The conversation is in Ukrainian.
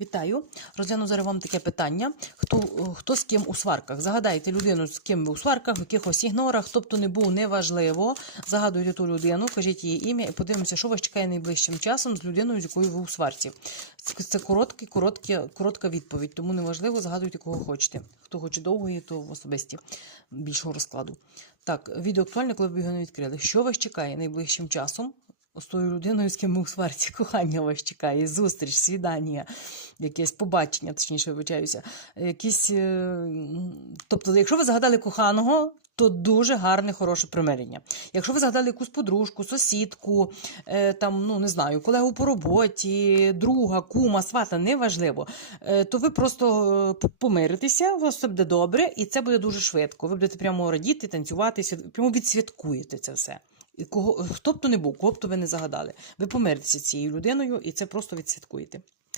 Вітаю. Розгляну зараз вам таке питання. Хто, хто з ким у сварках? Загадайте людину, з ким ви у сварках, в якихось ігнорах, хто б то не був, неважливо. Загадуйте ту людину, кажіть її ім'я і подивимося, що вас чекає найближчим часом з людиною, з якою ви у сварці. Це, короткий, короткі, коротка відповідь, тому неважливо, загадуйте, кого хочете. Хто хоче довгої, то в особисті більшого розкладу. Так, відео актуальне, коли ви його не відкрили. Що вас чекає найближчим часом? З тою людиною, з ким у сварці, кохання вас чекає, зустріч, свідання, якесь побачення, точніше, вибачаюся. Якісь, е, тобто, якщо ви загадали коханого, то дуже гарне, хороше примирення. Якщо ви згадали якусь подружку, сусідку, е, там, ну не знаю, колегу по роботі, друга, кума, свата, неважливо, е, то ви просто помиритеся, у вас все буде добре, і це буде дуже швидко. Ви будете прямо радіти, танцювати, прямо відсвяткуєте це все. І Кого, хто б то не був, кого б то ви не загадали. Ви помиритеся цією людиною і це просто відсвяткуєте.